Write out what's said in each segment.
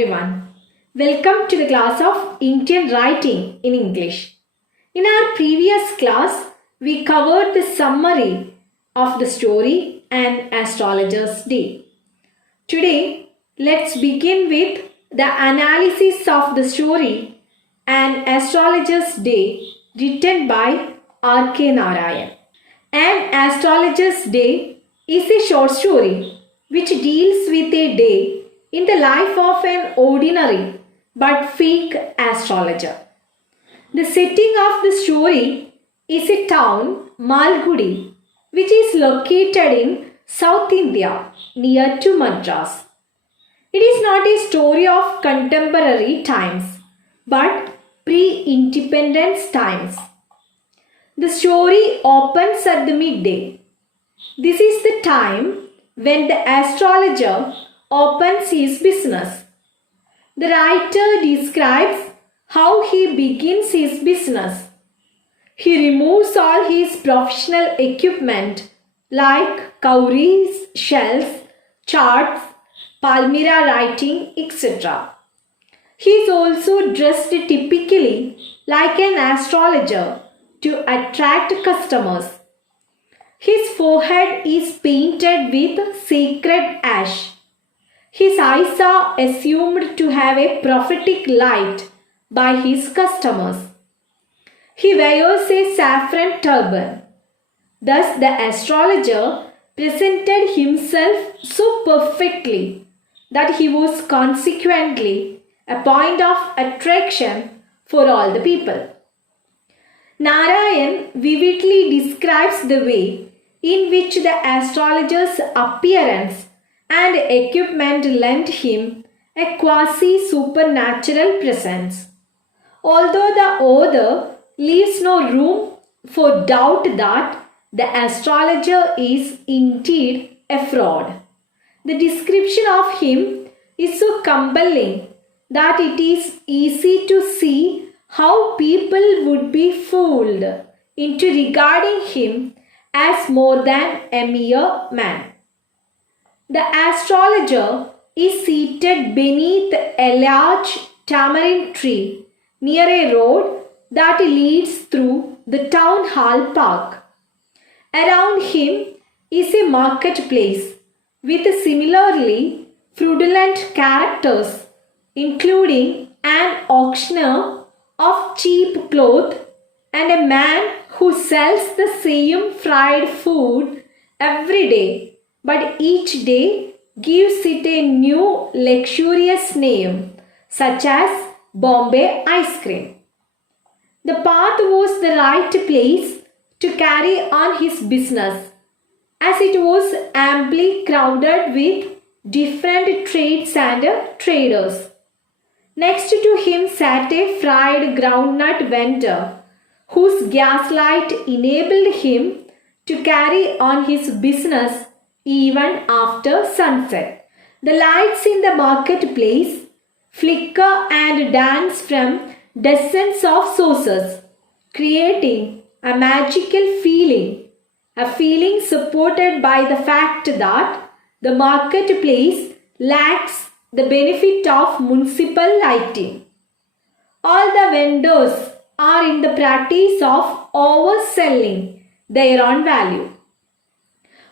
everyone. Welcome to the class of Indian Writing in English. In our previous class, we covered the summary of the story An Astrologer's Day. Today, let's begin with the analysis of the story An Astrologer's Day written by R.K. Narayan. An Astrologer's Day is a short story which deals with a day in the life of an ordinary but fake astrologer. The setting of the story is a town, Malgudi, which is located in South India near to Madras. It is not a story of contemporary times but pre-independence times. The story opens at the midday. This is the time when the astrologer opens his business. The writer describes how he begins his business. He removes all his professional equipment like cowries, shells, charts, palmyra writing, etc. He is also dressed typically like an astrologer to attract customers. His forehead is painted with sacred ash. His eyes are assumed to have a prophetic light by his customers. He wears a saffron turban. Thus, the astrologer presented himself so perfectly that he was consequently a point of attraction for all the people. Narayan vividly describes the way in which the astrologer's appearance and equipment lent him a quasi-supernatural presence. Although the author leaves no room for doubt that the astrologer is indeed a fraud, the description of him is so compelling that it is easy to see how people would be fooled into regarding him as more than a mere man. The astrologer is seated beneath a large tamarind tree near a road that leads through the town hall park. Around him is a marketplace with similarly fraudulent characters, including an auctioneer of cheap cloth and a man who sells the same fried food every day, but each day gives it a new luxurious name, such as Bombay ice cream. The path was the right place to carry on his business, as it was amply crowded with different trades and traders. Next to him sat a fried groundnut vendor, whose gaslight enabled him to carry on his business even after sunset. The lights in the marketplace flicker and dance from dozens of sources, creating a magical feeling, a feeling supported by the fact that the marketplace lacks the benefit of municipal lighting. All the vendors are in the practice of overselling their own value.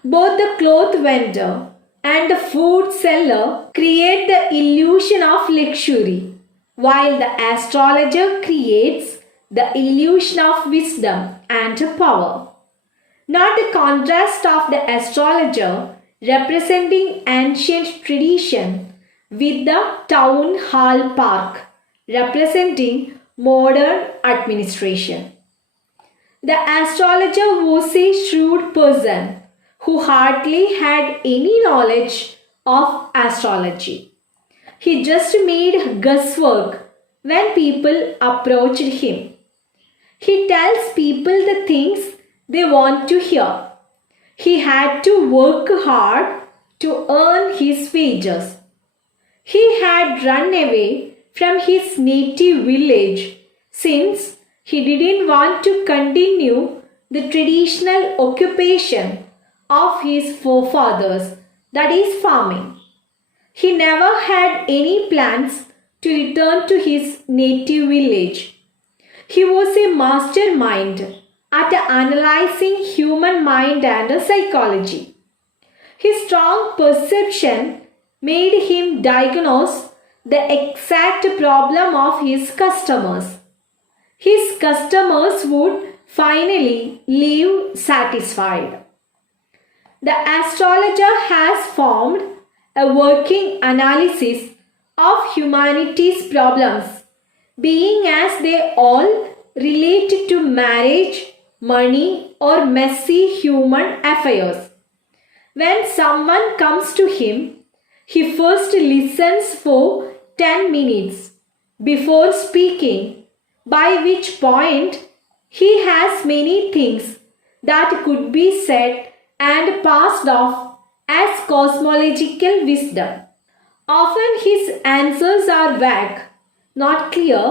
Both the cloth vendor and the food seller create the illusion of luxury, while the astrologer creates the illusion of wisdom and power. Not the contrast of the astrologer representing ancient tradition with the town hall park representing modern administration. The astrologer was a shrewd person who hardly had any knowledge of astrology. He just made guesswork when people approached him. He tells people the things they want to hear. He had to work hard to earn his wages. He had run away from his native village since he didn't want to continue the traditional occupation of his forefathers, that is farming. He never had any plans to return to his native village. He was a mastermind at analyzing human mind and psychology. His strong perception made him diagnose the exact problem of his customers. His customers would finally leave satisfied. The astrologer has formed a working analysis of humanity's problems, being as they all relate to marriage, money, or messy human affairs. When someone comes to him, he first listens for 10 minutes before speaking, by which point he has many things that could be said and passed off as cosmological wisdom. Often his answers are vague, not clear,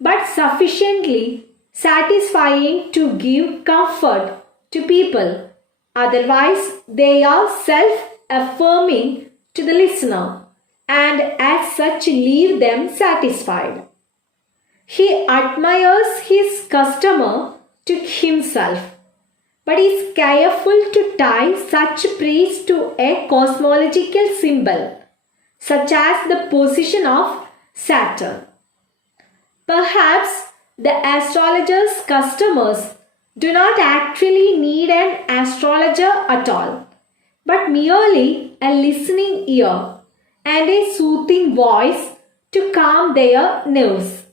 but sufficiently satisfying to give comfort to people. Otherwise, they are self-affirming to the listener and as such leave them satisfied. He admires his customer to himself, but is careful to tie such praise to a cosmological symbol, such as the position of Saturn. Perhaps the astrologer's customers do not actually need an astrologer at all, but merely a listening ear and a soothing voice to calm their nerves.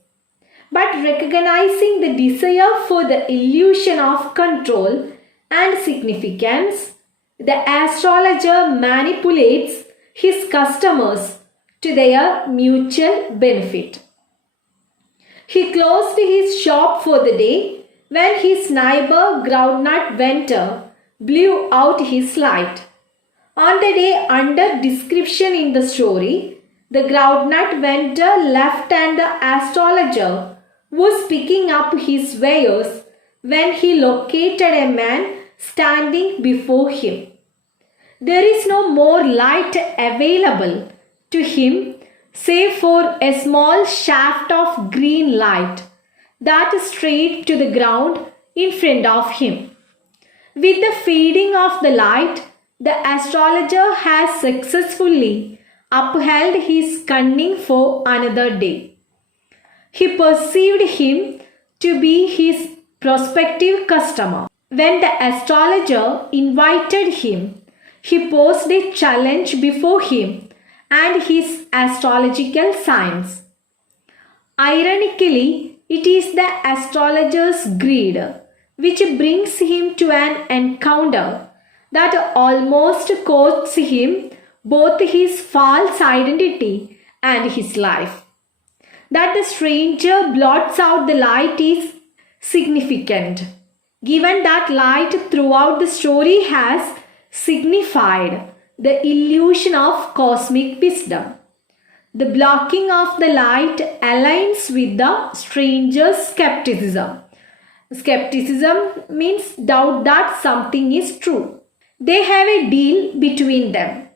But recognizing the desire for the illusion of control and significance, the astrologer manipulates his customers to their mutual benefit. He closed his shop for the day when his neighbor groundnut venter blew out his light. On the day under description in the story, the groundnut venter left and the astrologer was picking up his wares when he located a man standing before him. There is no more light available to him save for a small shaft of green light that strayed to the ground in front of him. With the fading of the light, the astrologer has successfully upheld his cunning for another day. He perceived him to be his prospective customer. When the astrologer invited him, he posed a challenge before him and his astrological signs. Ironically, it is the astrologer's greed which brings him to an encounter that almost costs him both his false identity and his life. That the stranger blots out the light is significant, given that light throughout the story has signified the illusion of cosmic wisdom. The blocking of the light aligns with the stranger's skepticism. Skepticism means doubt that something is true. They have a deal between them.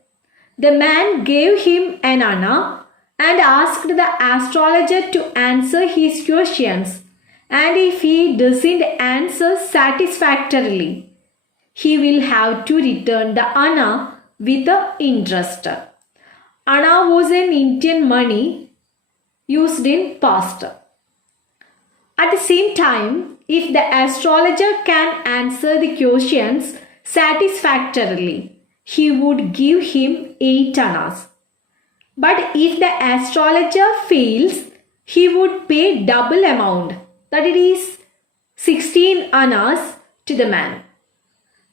The man gave him an anna and asked the astrologer to answer his questions, and if he doesn't answer satisfactorily, he will have to return the anna with interest. Anna was an Indian money used in past. At the same time, if the astrologer can answer the questions satisfactorily, he would give him 8 annas. But if the astrologer fails, he would pay double amount, that it is 16 annas, to the man.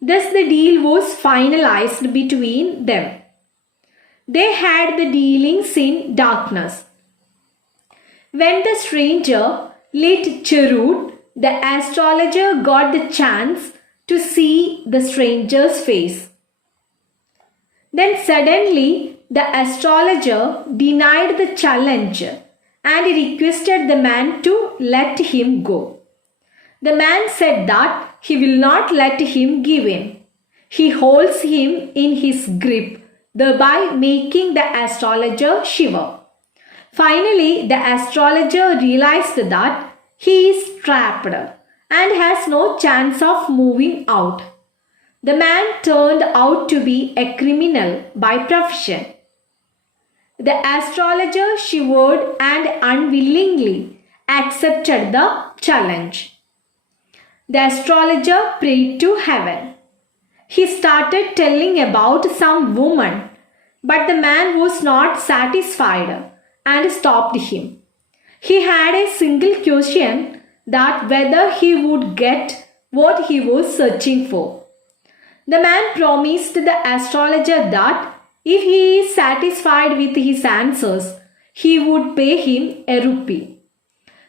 Thus the deal was finalized between them. They had the dealings in darkness. When the stranger lit cheroot, the astrologer got the chance to see the stranger's face. Then suddenly the astrologer denied the challenge and requested the man to let him go. The man said that he will not let him give in. He holds him in his grip thereby making the astrologer shiver. Finally, the astrologer realized that he is trapped and has no chance of moving out. The man turned out to be a criminal by profession. The astrologer shivered and unwillingly accepted the challenge. The astrologer prayed to heaven. He started telling about some woman, but the man was not satisfied and stopped him. He had a single question, that whether he would get what he was searching for. The man promised the astrologer that if he is satisfied with his answers, he would pay him a rupee.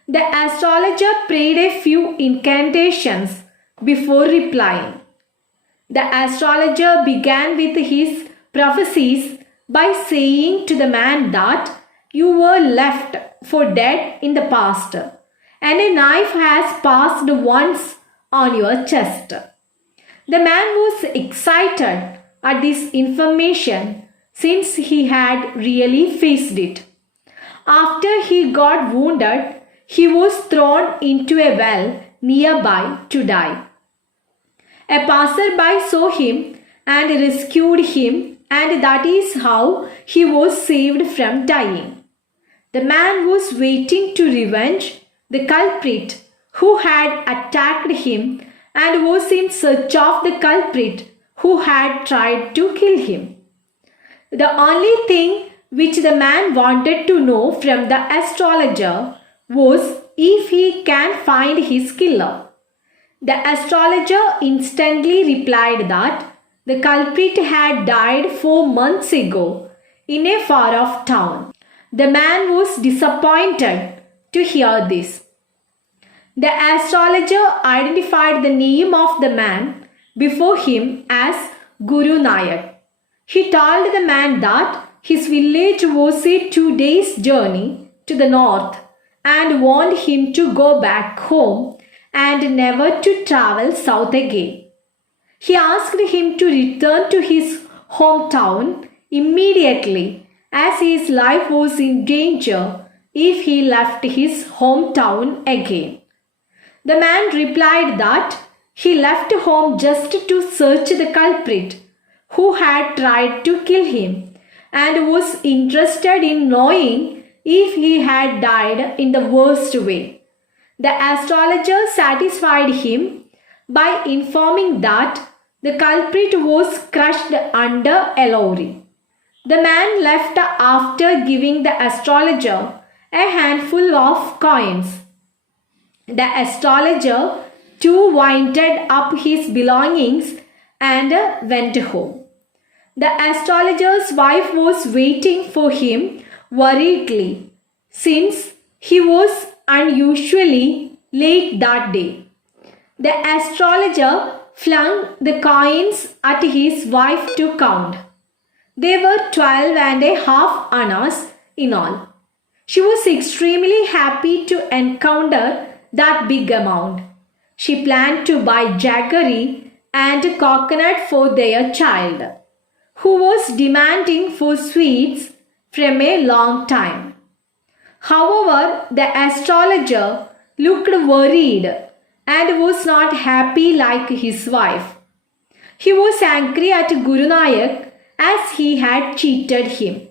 The astrologer prayed a few incantations before replying. The astrologer began with his prophecies by saying to the man that you were left for dead in the past, and a knife has passed once on your chest. The man was excited at this information since he had really faced it. After he got wounded, he was thrown into a well nearby to die. A passerby saw him and rescued him, and that is how he was saved from dying. The man was waiting to revenge the culprit who had attacked him and was in search of the culprit who had tried to kill him. The only thing which the man wanted to know from the astrologer was if he can find his killer. The astrologer instantly replied that the culprit had died 4 months ago in a far-off town. The man was disappointed to hear this. The astrologer identified the name of the man before him as Guru Nayak. He told the man that his village was a 2 days' journey to the north and warned him to go back home and never to travel south again. He asked him to return to his hometown immediately, as his life was in danger if he left his hometown again. The man replied that he left home just to search the culprit who had tried to kill him and was interested in knowing if he had died in the worst way. The astrologer satisfied him by informing that the culprit was crushed under a lorry. The man left after giving the astrologer a handful of coins. The astrologer too winded up his belongings and went home. The astrologer's wife was waiting for him worriedly, since he was unusually late that day. The astrologer flung the coins at his wife to count. They were 12 and a half annas in all. She was extremely happy to encounter that big amount. She planned to buy jaggery and coconut for their child, who was demanding for sweets from a long time. However, the astrologer looked worried and was not happy like his wife. He was angry at Guru Nayak as he had cheated him.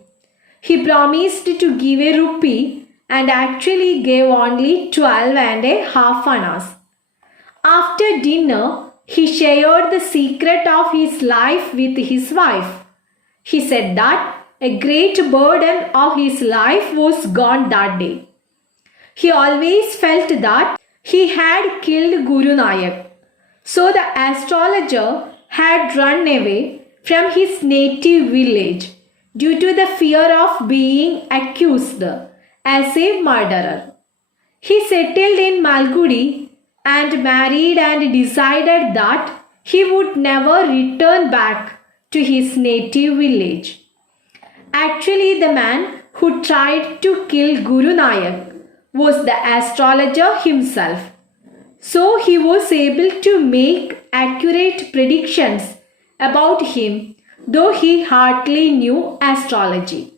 He promised to give a rupee and actually gave only 12 and a half annas. After dinner, he shared the secret of his life with his wife. He said that a great burden of his life was gone that day. He always felt that he had killed Guru Nayak. So the astrologer had run away from his native village due to the fear of being accused as a murderer. He settled in Malgudi and married and decided that he would never return back to his native village. Actually, the man who tried to kill Guru Nayak was the astrologer himself. So he was able to make accurate predictions about him though he hardly knew astrology.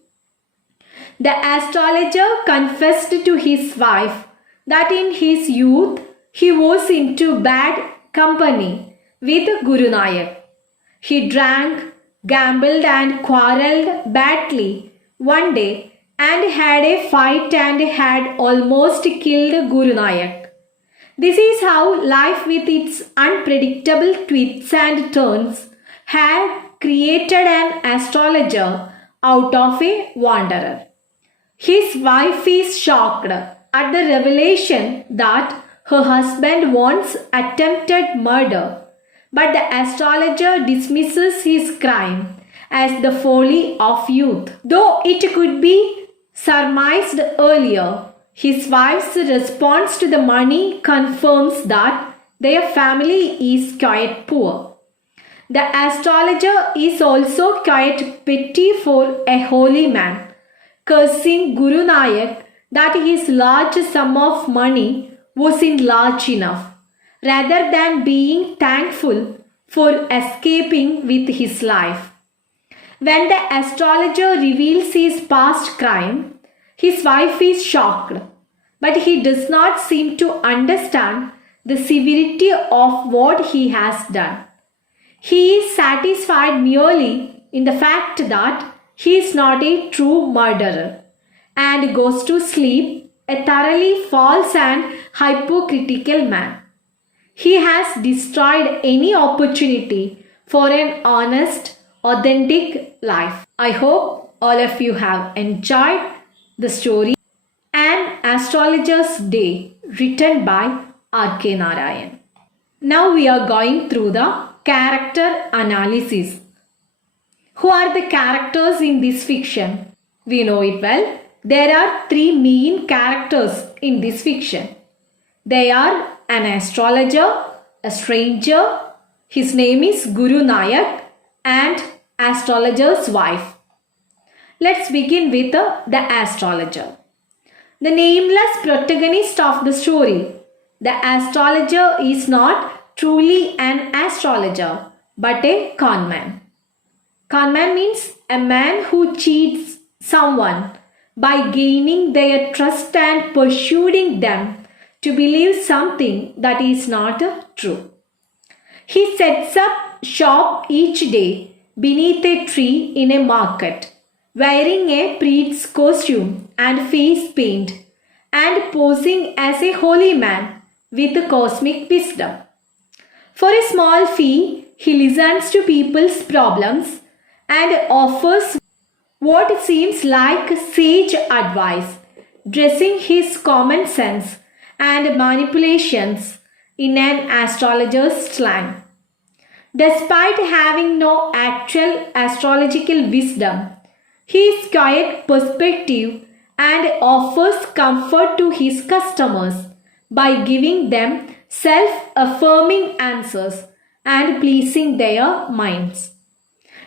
The astrologer confessed to his wife that in his youth he was into bad company with Guru Nayak. He drank, gambled, and quarrelled badly one day and had a fight and had almost killed Guru Nayak. This is how life, with its unpredictable twists and turns, had created an astrologer out of a wanderer. His wife is shocked at the revelation that her husband once attempted murder, but the astrologer dismisses his crime as the folly of youth. Though it could be surmised earlier, his wife's response to the money confirms that their family is quite poor. The astrologer is also quite petty for a holy man, cursing Guru Nayak that his large sum of money wasn't large enough, rather than being thankful for escaping with his life. When the astrologer reveals his past crime, his wife is shocked, but he does not seem to understand the severity of what he has done. He is satisfied merely in the fact that he is not a true murderer and goes to sleep a thoroughly false and hypocritical man. He has destroyed any opportunity for an honest, authentic life. I hope all of you have enjoyed the story An Astrologer's Day, written by R.K. Narayan. Now we are going through the character analysis. Who are the characters in this fiction? We know it well. There are three main characters in this fiction. They are an astrologer, a stranger, his name is Guru Nayak, and astrologer's wife. Let's begin with the astrologer. The nameless protagonist of the story. The astrologer is not truly an astrologer, but a conman. Conman means a man who cheats someone by gaining their trust and persuading them to believe something that is not true. He sets up shop each day beneath a tree in a market, wearing a priest's costume and face paint, and posing as a holy man with cosmic wisdom. For a small fee, he listens to people's problems and offers what seems like sage advice, dressing his common sense and manipulations in an astrologer's slang. Despite having no actual astrological wisdom, he is quite perspective and offers comfort to his customers by giving them self-affirming answers and pleasing their minds.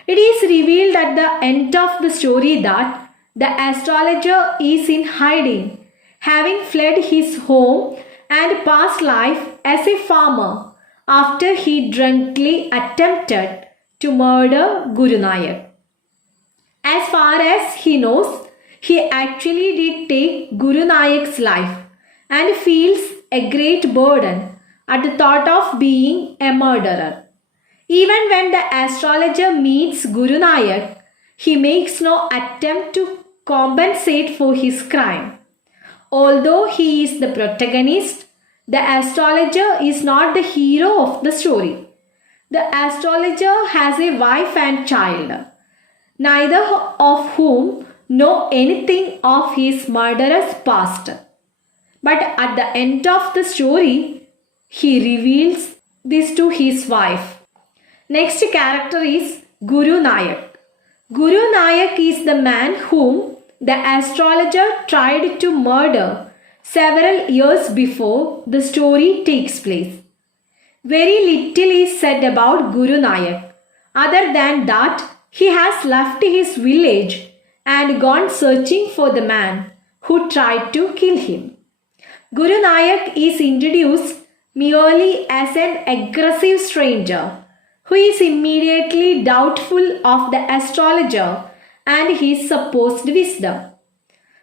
It is revealed at the end of the story that the astrologer is in hiding, having fled his home and past life as a farmer after he drunkenly attempted to murder Guru Nayak. As far as he knows, he actually did take Guru Nayak's life and feels a great burden at the thought of being a murderer. Even when the astrologer meets Guru Nayak, he makes no attempt to compensate for his crime. Although he is the protagonist, the astrologer is not the hero of the story. The astrologer has a wife and child, neither of whom know anything of his murderous past. But at the end of the story, he reveals this to his wife. Next character is Guru Nayak. Guru Nayak is the man whom the astrologer tried to murder several years before the story takes place. Very little is said about Guru Nayak, other than that he has left his village and gone searching for the man who tried to kill him. Guru Nayak is introduced merely as an aggressive stranger who is immediately doubtful of the astrologer and his supposed wisdom.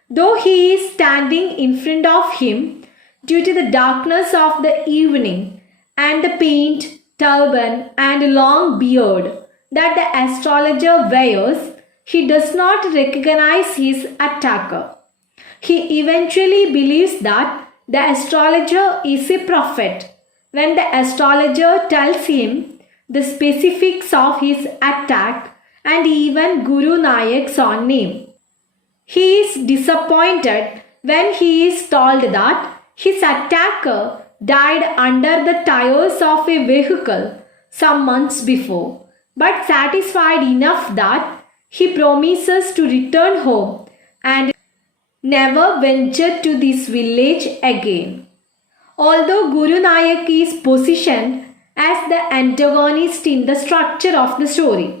Though he is standing in front of him due to the darkness of the evening and the paint, turban, and long beard that the astrologer wears, he does not recognize his attacker. He eventually believes that the astrologer is a prophet when the astrologer tells him the specifics of his attack and even Guru Nayak's own name. He is disappointed when he is told that his attacker died under the tires of a vehicle some months before, but satisfied enough that he promises to return home and never venture to this village again. Although Guru Nayak is positioned as the antagonist in the structure of the story,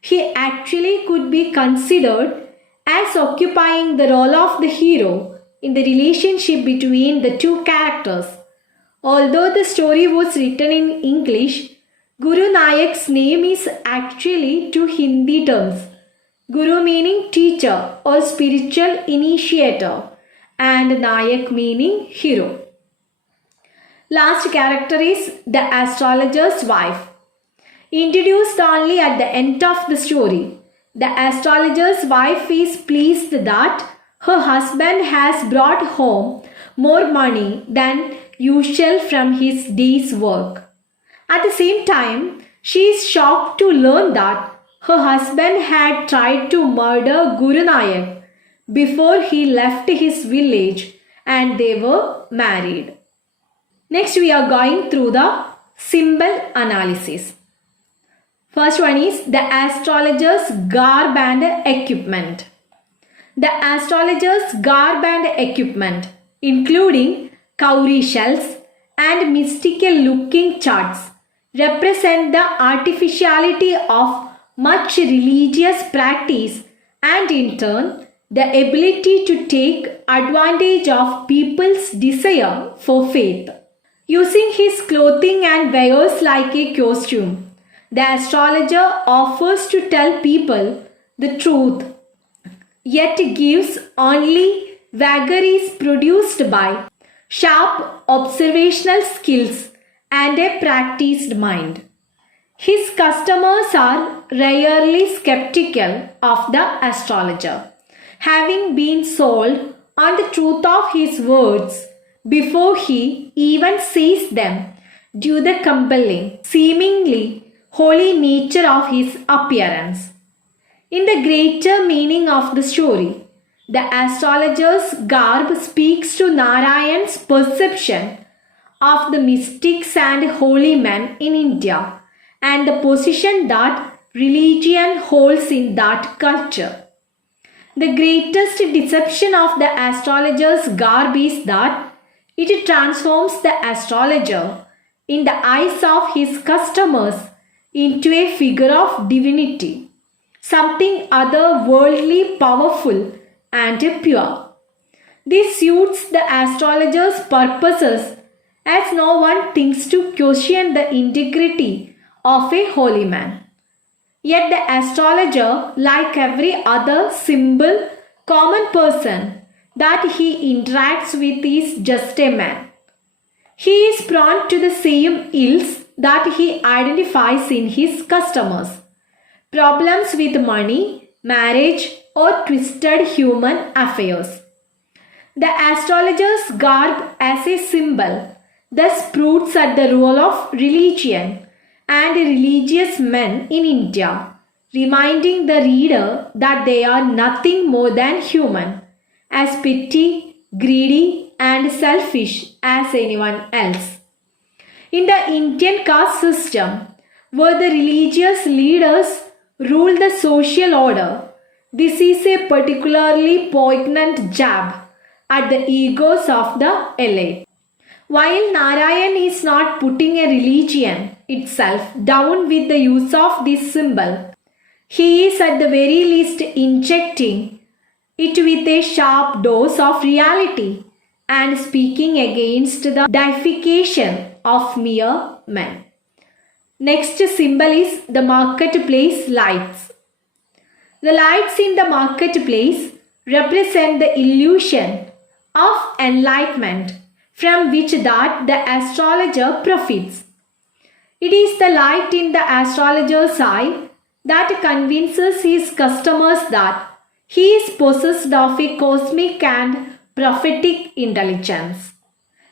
he actually could be considered as occupying the role of the hero in the relationship between the two characters. Although the story was written in English, Guru Nayak's name is actually two Hindi terms. Guru meaning teacher or spiritual initiator and Nayak meaning hero. Last character is the astrologer's wife. Introduced only at the end of the story, the astrologer's wife is pleased that her husband has brought home more money than usual from his day's work. At the same time, she is shocked to learn that her husband had tried to murder Guru Nayak before he left his village and they were married. Next, we are going through the symbol analysis. First one is the astrologer's garb and equipment. The astrologer's garb and equipment, including cowrie shells and mystical looking charts, represent the artificiality of much religious practice and in turn the ability to take advantage of people's desire for faith. Using his clothing and wears like a costume, the astrologer offers to tell people the truth, yet gives only vagaries produced by sharp observational skills and a practiced mind. His customers are rarely skeptical of the astrologer, having been sold on the truth of his words before he even says them due to the compelling, seemingly holy nature of his appearance. In the greater meaning of the story, the astrologer's garb speaks to Narayan's perception of the mystics and holy men in India and the position that religion holds in that culture. The greatest deception of the astrologer's garb is that it transforms the astrologer in the eyes of his customers into a figure of divinity, something otherworldly, powerful, and pure. This suits the astrologer's purposes as no one thinks to question the integrity of a holy man. Yet the astrologer, like every other simple, common person that he interacts with, is just a man. He is prone to the same ills that he identifies in his customers: problems with money, marriage, or twisted human affairs. The astrologer's garb as a symbol thus proves at the role of religion and religious men in India, reminding the reader that they are nothing more than human, as petty, greedy, and selfish as anyone else. In the Indian caste system, where the religious leaders rule the social order, this is a particularly poignant jab at the egos of the elite. While Narayan is not putting a religion itself down with the use of this symbol, he is at the very least injecting it with a sharp dose of reality and speaking against the deification of mere men. Next symbol is the marketplace lights. The lights in the marketplace represent the illusion of enlightenment from which that the astrologer profits. It is the light in the astrologer's eye that convinces his customers that he is possessed of a cosmic and prophetic intelligence.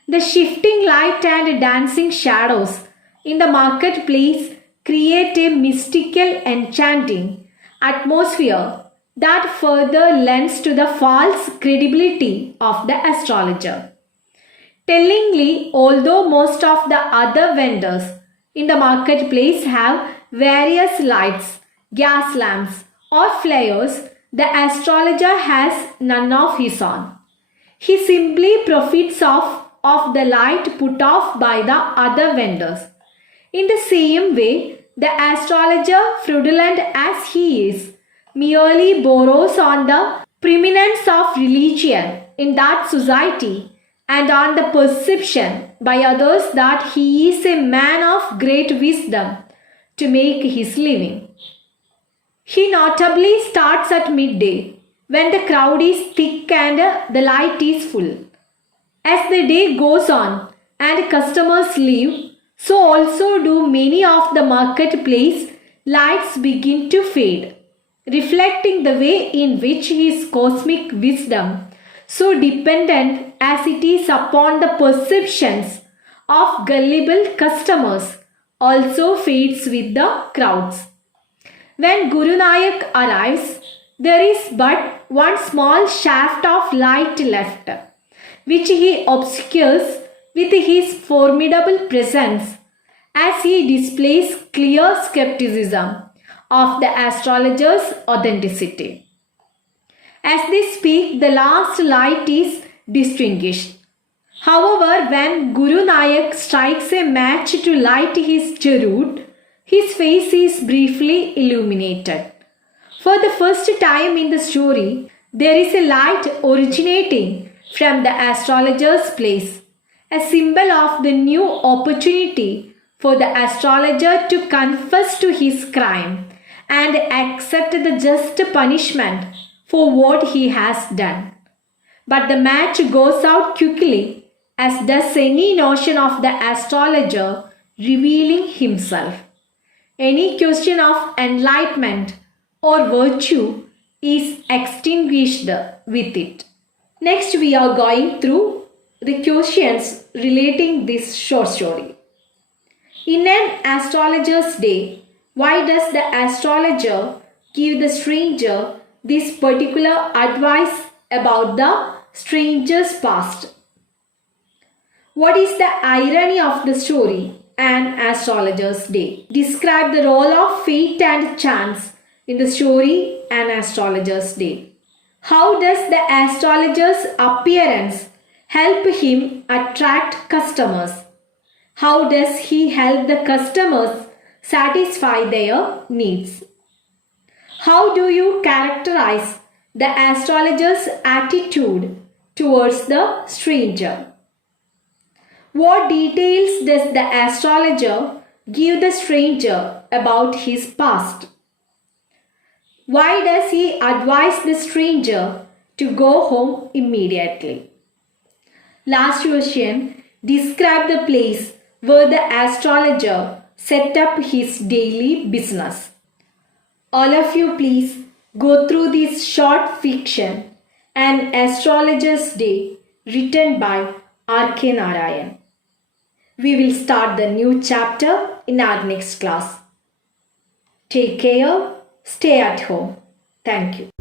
The shifting light and dancing shadows in the marketplace create a mystical, enchanting atmosphere that further lends to the false credibility of the astrologer. Tellingly, although most of the other vendors in the marketplace have various lights, gas lamps, or flares, the astrologer has none of his own. He simply profits of the light put off by the other vendors. In the same way, the astrologer, fraudulent as he is, merely borrows on the preeminence of religion in that society and on the perception by others that he is a man of great wisdom to make his living. He notably starts at midday when the crowd is thick and the light is full. As the day goes on and customers leave, so also do many of the marketplace lights begin to fade, reflecting the way in which his cosmic wisdom, so dependent as it is upon the perceptions of gullible customers, also fades with the crowds. When Guru Nayak arrives, there is but one small shaft of light left, which he obscures with his formidable presence as he displays clear skepticism of the astrologer's authenticity. As they speak, the last light is distinguished. However, when Guru Nayak strikes a match to light his cheroot, his face is briefly illuminated. For the first time in the story, there is a light originating from the astrologer's place, a symbol of the new opportunity for the astrologer to confess to his crime and accept the just punishment for what he has done. But the match goes out quickly, as does any notion of the astrologer revealing himself. Any question of enlightenment or virtue is extinguished with it. Next, we are going through the questions relating this short story. In an astrologer's day, why does the astrologer give the stranger this particular advice about the stranger's past? What is the irony of the story An Astrologer's Day? Describe the role of fate and chance in the story An Astrologer's Day. How does the astrologer's appearance help him attract customers? How does he help the customers satisfy their needs? How do you characterize the astrologer's attitude towards the stranger? What details does the astrologer give the stranger about his past? Why does he advise the stranger to go home immediately? Last question, describe the place where the astrologer set up his daily business. All of you please go through this short fiction, An Astrologer's Day, written by R.K. Narayan. We will start the new chapter in our next class. Take care, stay at home. Thank you.